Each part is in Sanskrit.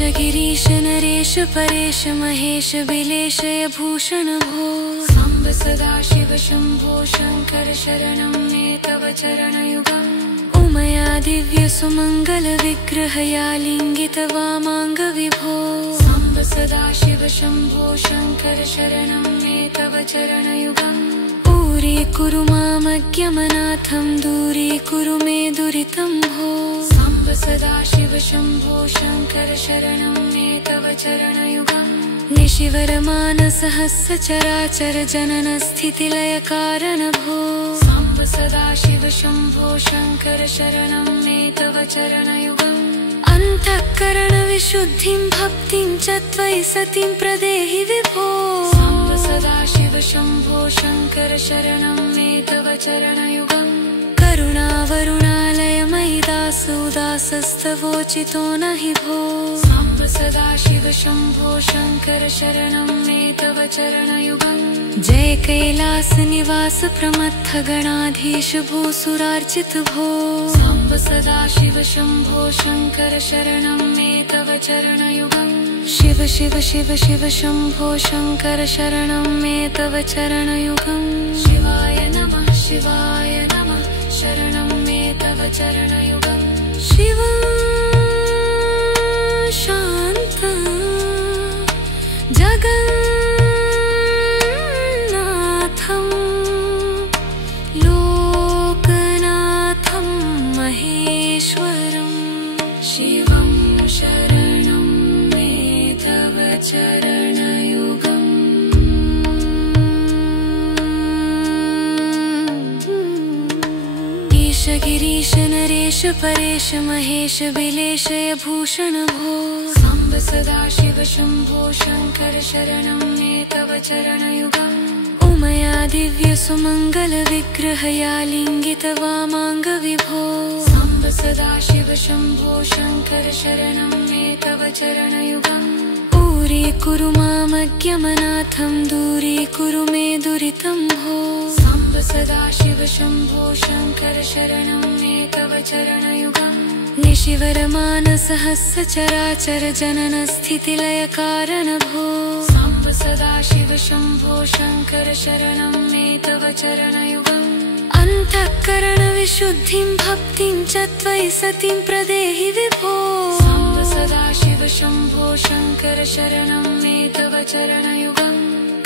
गिरीश नरेश परेश महेश बिलेशय भूषण भो साम्ब सदाशिव शम्भो शङ्कर शरणं मे तव चरणयुगम् उमया दिव्य सुमङ्गल विग्रहया लिङ्गित वामाङ्ग विभो साम्ब सदाशिव शम्भो शङ्कर शरणं मे तव चरणयुगम् दूरीकुरु मामज्ञमनाथं दूरीकुरु मे दुरितं भो साम्ब सदाशिव शम्भो शङ्कर शरणं मे तव चरणयुगम् निशिवरमानसहस्र चराचर जनन स्थितिलय कारण भो साम्ब सदाशिव शम्भो शङ्कर शरणं मे तव चरणयुगम् अन्तःकरण विशुद्धिं भक्तिं च त्वयि सतिं प्रदेहि विभो साम्ब सदाशिव शम्भो शङ्कर शरणं मे तव चरणयुगम् करुणावरुणालय मयि दासोदासस्तवोचितो न हि भो साम्ब सदाशिव शम्भो शङ्कर शरणं मे तव चरणयुगम् जय कैलास निवास प्रमत्थ गणाधीश भूसुरार्चित भो साम्ब सदाशिव शम्भो शङ्कर शरणं मे तव चरणयुगम् शिव शिव शिव शिव शम्भो शङ्कर शरणं मे तव चरणयुगम् शिवाय नमः शिवाय नमः शरणं मे तव चरणयुगम् शिवं शान्तं जगन्नाथं लोकनाथं महेश्वरं शिवं शरणं मे तव चरणयुगम् गिरीश नरेश परेश महेश बिलेशय भूषण भो साम्ब सदाशिव शम्भो शङ्कर शरणं मे तव चरणयुगम् उमया दिव्य सुमङ्गल विग्रहया लिङ्गित वामाङ्ग विभो साम्ब सदाशिव शम्भो शङ्कर शरणं मे तव चरणयुगम् दूरीकुरु मामज्ञमनाथं दूरीकुरु मे दुरितं भो साम्ब सदाशिव शम्भो शङ्कर शरणं मे तव चरणयुगम् निशिवरमानसहस्र चराचर जनन स्थितिलय कारण भो साम्ब सदाशिव शम्भो शङ्कर शरणं मे तव चरणयुगम् अन्तःकरण विशुद्धिं भक्तिं च त्वयि सतिं प्रदेहि विभो साम्ब सदाशिव शम्भो शङ्कर शरणं मे तव चरणयुगम्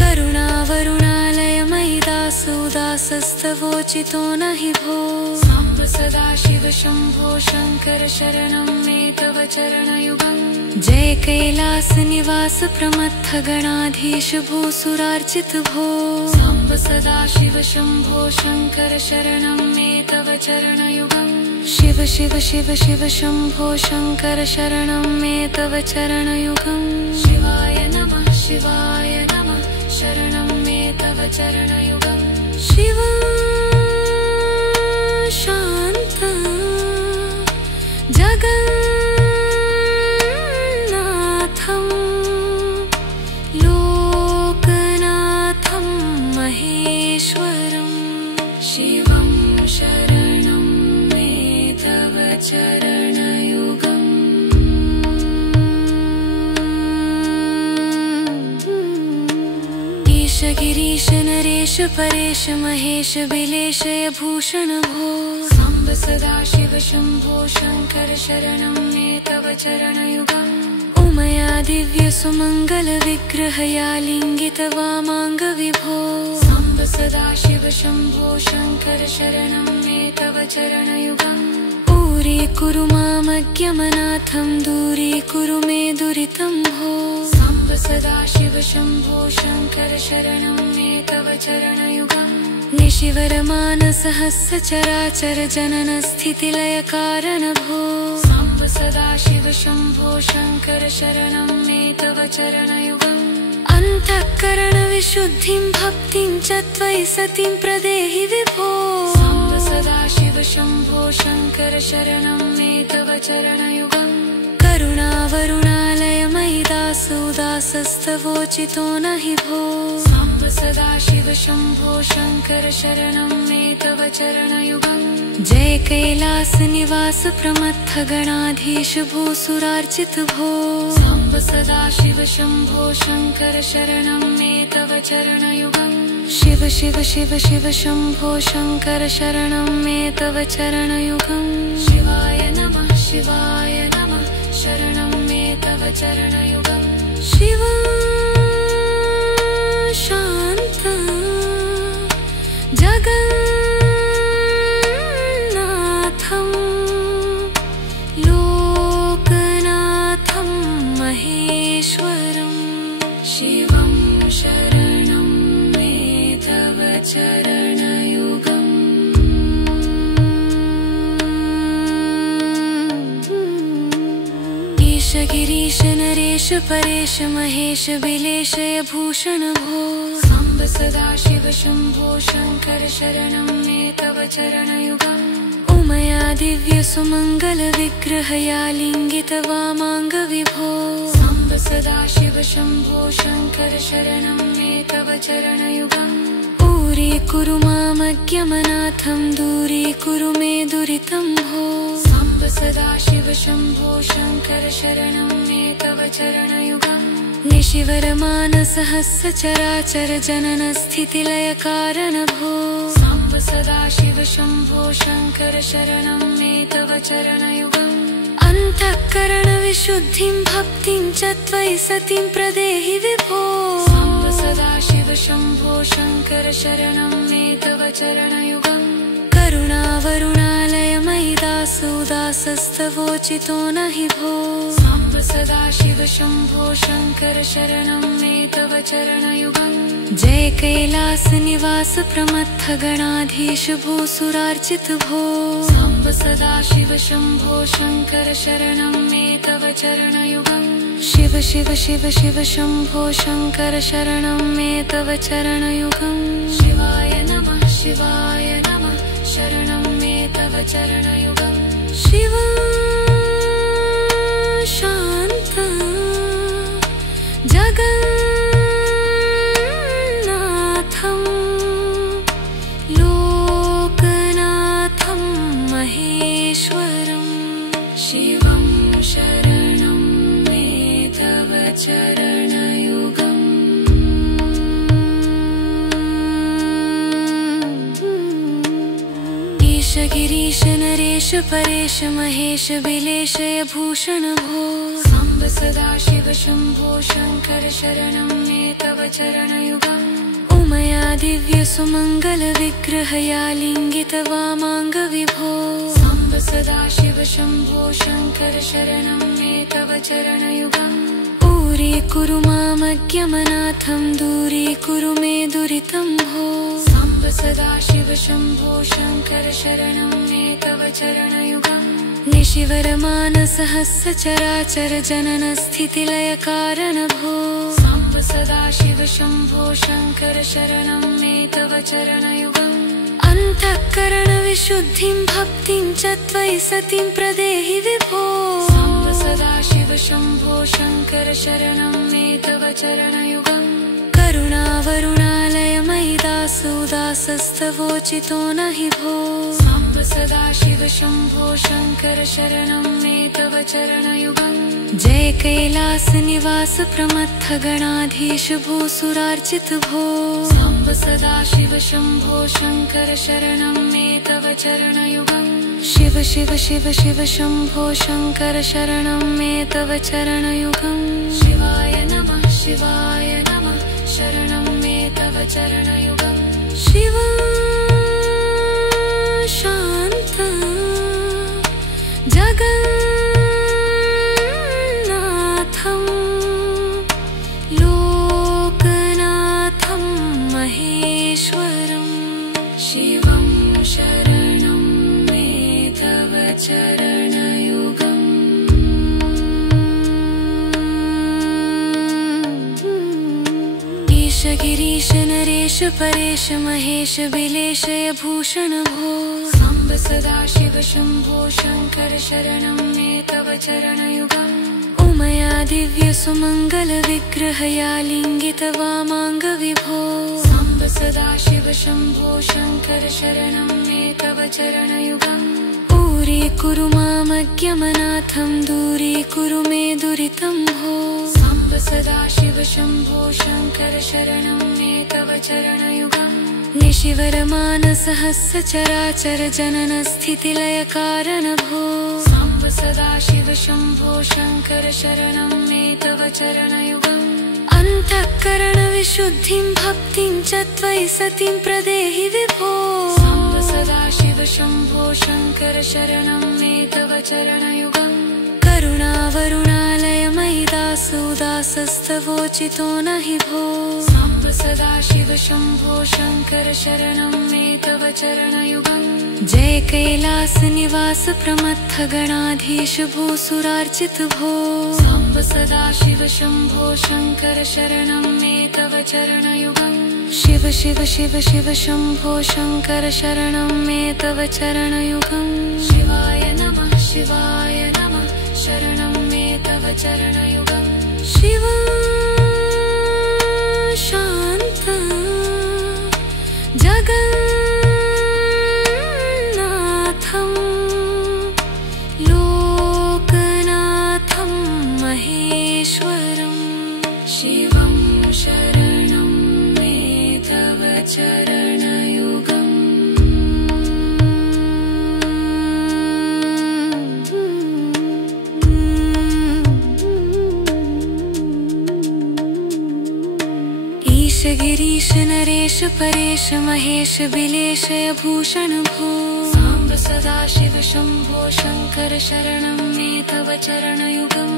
करुणावरुणालय मयि दासोदासस्तवोचितो न हि भो साम्ब सदाशिव शम्भो शङ्कर शरणं मे तव चरणयुगम् जय कैलास निवास प्रमत्थ गणाधीश भूसुरार्चित भो साम्ब सदाशिव शम्भो शङ्कर शरणं मे तव चरणयुगम् शिव शिव शिव शिव शम्भो शङ्कर शरणं मे तव चरणयुगम् शिवाय नमः शिवाय नमः शरणं मे तव चरणयुगम् शिवं शान्तं जगन्नाथं लोकनाथं महेश्वरं शिवं शरणं मे तव चरणयुगम् गिरीश नरेश परेश महेश बिलेशय भूषण भो साम्ब सदाशिव शम्भो शङ्कर शरणं मे तव चरणयुगम् उमया दिव्य सुमङ्गल विग्रहया लिङ्गित वामाङ्ग विभो साम्ब सदाशिव शम्भो शङ्कर शरणं मे तव चरणयुगम् दूरीकुरु मामज्ञमनाथं दूरीकुरु मे दुरितं भो साम्ब सदाशिव शम्भो शङ्कर शरणं मे तव चरणयुगम् निशिवरमानसहस्र चराचर जनन स्थितिलय कारण भो साम्ब सदाशिव शम्भो शङ्कर शरणं मे तव चरणयुगम् अन्तःकरण विशुद्धिं भक्तिं च त्वयि सतिं प्रदेहि विभो साम्ब सदाशिव शम्भो शङ्कर शरणं मे तव चरणयुगम् करुणावरुणालय मयि दासोदासस्तवोचितो न हि भो साम्ब सदाशिव शम्भो शङ्कर शरणं मे तव चरणयुगम् जय कैलास निवास प्रमत्थ गणाधीश भूसुरार्चित भो साम्ब सदा शिव शंभो शंकर शरणं मे तव चरणयुगम् शिव शिव शिव शिव शंभो शंकर शरणं मे तव चरणयुगम् शिवाय नमः शरणं मे तव चरणयुगम् शिवं शान्तं जगन्नाथं लोकनाथं महेश्वरं शिवं शरणं मे तव चरणयुगम् ईश गिरीश नरेश परेश महेश बिलेशय भूषण भो साम्ब सदा शिव शंभो शंकर शरणं मे तव चरणयुगम् उमया दिव्य सुमंगल विग्रहया लिंगित वामांग विभो साम्ब सदा शिव शंभो शंकर शरणं मे तव चरणयुगम् पूरी कुरु मामज्ञमनाथं दूरी कुरु मे दुरितं भो साम्ब सदा शिव शंभो शंकर शरणं मे तव चरणयुगम् निशिवर मानसहस्र चराचर जनन स्थिति लय कारण भो साम्ब सदा शिव शंभो शंकर शरणं मे तव चरणयुगम् अंतःकरण विशुद्धिं भक्तिं च त्वयि सतिं प्रदेहि विभो साम्ब सदा शिव शंभो शंकर शरणं मे तव चरणयुगम् करुणावरुणालय मयि दासोदासस्तवोचितो नहि भो साम्ब सदा शिव शंभो शंकर शरणं मे तव चरणयुगम् जय कैलास निवास प्रमत्थ गणाधीश भूसुरार्चित भो साम्ब सदा शिव शंभो शंकर शरणं मे तव चरणयुगम् शिव शिव शिव शिव शंभो शंकर शरणं मे तव चरणयुगम् शिवाय नमः शरणं मे तव चरणयुगम् शिवं शान्तं जगन्नाथं लोकनाथं महेश्वरं शिवं शरणं मे तव चरणयुगम् ईश गिरीश नरेश परेश महेश बिलेशय भूषण भो साम्ब सदा शिव शंभो शंकर शरणं मे तव चरणयुगम् उमया दिव्य सुमंगल विग्रहया लिंगित वामांग विभो साम्ब सदा शिव शंभो शंकर शरणं मे तव चरणयुगम् पूरी कुरु मामज्ञमनाथं दूरी कुरु मे दुरितं भो साम्ब सदा शिव शंभो शंकर शरणं मे तव चरणयुगम् निशिवर मानसहस्र चराचर जनन स्थिति लय कारण भो साम्ब सदा शिव शंभो शंकर शरणं मे तव चरणयुगम् अंतःकरण विशुद्धिं भक्तिं च त्वयि सतिं प्रदेहि विभो साम्ब सदा शिव शंभो शंकर शरणं मे तव चरणयुगम् करुणावरुणालय मयि दासोदासस्तवोचितो नहि भो साम्ब सदा शिव शंभो शंकर शरणं मे तव चरणयुगम् जय कैलास निवास प्रमत्थ गणाधीश भूसुरार्चित भो साम्ब सदा शिव शंभो शंकर शरणं मे तव चरणयुगम् शिव शिव शिव शिव शंभो शंकर शरणं मे तव चरणयुगम् शिवाय नमः शरणं मे तव चरणयुगम् शिवं शान्तं जगन्नाथं लोकनाथं महेश्वरं शिवं शरणं मे तव चरणयुगम् ईश गिरीश नरेश परेश महेश बिलेशय भूषण भो साम्ब सदा शिव शंभो शंकर शरणं मे तव चरणयुगम् उमया दिव्य सुमंगल विग्रहया लिंगित वामांग विभो साम्ब साम्ब सदाशिव शम्भो शङ्कर शरणं मे तव चरणयुगम् दूरीकुरु मामज्ञमनाथं दूरीकुरु मे दुरितं भो साम्ब सदाशिव शम्भो शङ्कर शरणं मे तव चरणयुगम् निशिवरमानसहस्र चराचर जनन स्थितिलय कारण भो साम्ब सदाशिव शम्भो शङ्कर शरणं मे तव चरणयुगम् अन्तःकरण विशुद्धिं भक्तिं च त्वयि सतीं प्रदेहि विभो साम्ब सदाशिव शम्भो शङ्कर शरणं मे तव चरणयुगम् करुणावरुणालय मयि दासोदासस्तवोचितो न हि भो साम्ब सदाशिव शम्भो शङ्कर शरणं मे तव चरणयुगम् जय कैलास निवास प्रमत्थ गणाधीश भूसुरार्चित भो साम्ब सदाशिव शम्भो शङ्कर शरणं मे तव चरणयुगम् शिव शिव शिव शिव शम्भो शङ्कर शरणं मे तव चरणयुगम् शिवाय नमः शिवाय नमः शरणं मे तव चरणयुगम् शिवं शान्तं जगन्नाथं लोकनाथं महेश्वरं शिवं शरणं मे तव चरणयुगम् गिरीश नरेश परेश महेश बिलेशय भूषण भो साम्ब सदाशिव शम्भो शङ्कर शरणं मे तव चरणयुगम्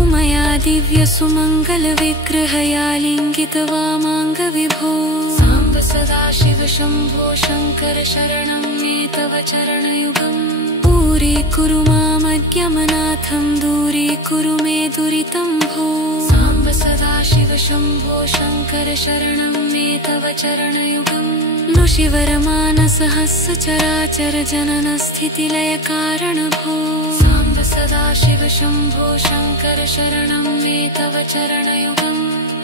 उमया दिव्य सुमङ्गल विग्रहया लिङ्गित वामाङ्ग विभो साम्ब सदाशिव शम्भो शङ्कर शरणं मे तव चरणयुगम् दूरीकुरु मामज्ञमनाथं दूरीकुरु मे दुरितं भो साम्ब सदाशिव शम्भो शङ्कर शरणं मे तव चरणयुगम् नुशिवरमानसहस्र चराचर जनन स्थितिलय कारण भो साम्ब सदाशिव शम्भो शङ्कर शरणं मे तव चरणयुगम्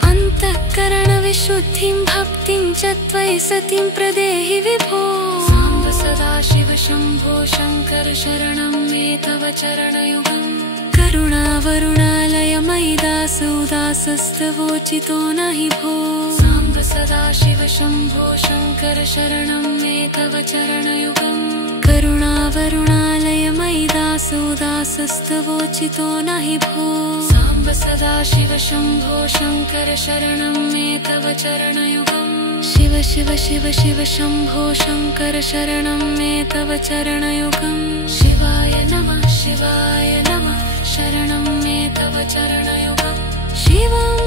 अन्तःकरण विशुद्धिं भक्तिं च त्वयि सतीं प्रदेहि विभो साम्ब सदाशिव शम्भो शङ्कर शरणं मे तव चरणयुगम् करुणावरुणालय मयि दासोदासस्तवोचितो न हि भो साम्ब सदाशिव शम्भो शङ्कर शरणं मे तव चरणयुगम् करुणावरुणालय मयि दासोदासस्तवोचितो न हि भो साम्ब सदाशिव शम्भो शङ्कर शरणं मे तव चरणयुगम् शिव शिव शिव शिव शम्भो शङ्कर शरणं मे तव चरणयुगम् शिवाय नमः शिवाय नमः शरणं मे तव चरणयुगम् शिवम्